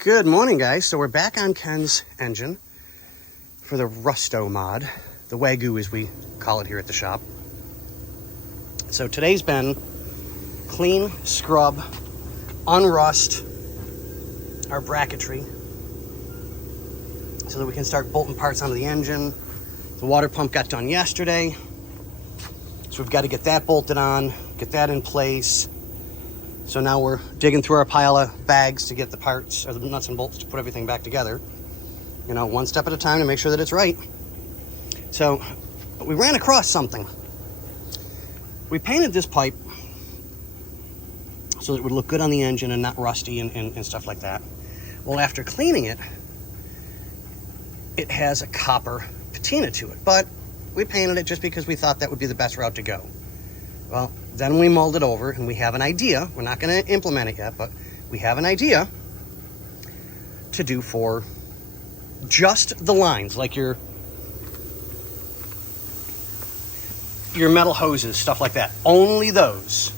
Good morning, guys. So we're back on Ken's engine for the Rusto mod, the Wagyu as we call it here at the shop. So today's been clean, scrub, unrust our bracketry so that we can start bolting parts onto the engine. The water pump got done yesterday, so we've got to get that bolted on, get that in place. So now we're digging through our pile of bags to get the parts, or the nuts and bolts to put everything back together. You know, one step at a time to make sure that it's right. So we ran across something. We painted this pipe so that it would look good on the engine and not rusty and stuff like that. Well, after cleaning it, it has a copper patina to it, but we painted it just because we thought that would be the best route to go. Well, then we mulled it over and we have an idea. We're not going to implement it yet, but we have an idea to do for just the lines, like your metal hoses, stuff like that. Only those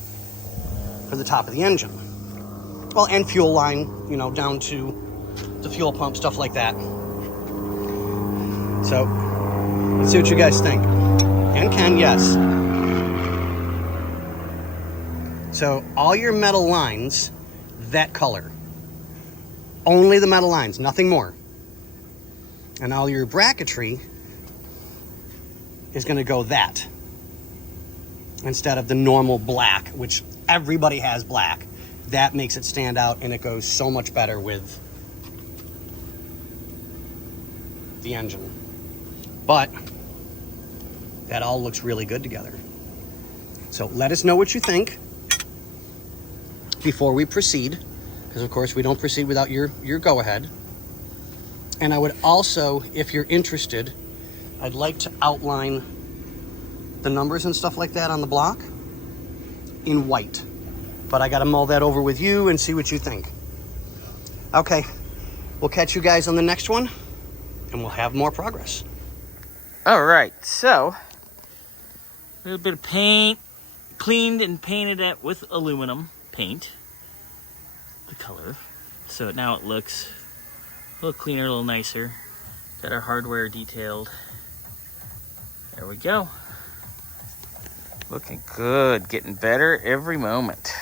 for the top of the engine. Well, and fuel line, you know, down to the fuel pump, stuff like that. So, let's see what you guys think. And Ken, yes. So all your metal lines, that color. Only the metal lines, nothing more. And all your bracketry is going to go that instead of the normal black, which everybody has black. That makes it stand out, and it goes so much better with the engine. But that all looks really good together. So let us know what you think before we proceed, because of course we don't proceed without your go-ahead. And I would also, if you're interested, I'd like to outline the numbers and stuff like that on the block in white. But I got to mull that over with you and see what you think. Okay, we'll catch you guys on the next one, and we'll have more progress. All right, so a little bit of paint, cleaned and painted it with aluminum paint, the color. So now it looks a little cleaner, a little nicer. Got our hardware detailed. There we go. Looking good, getting better every moment.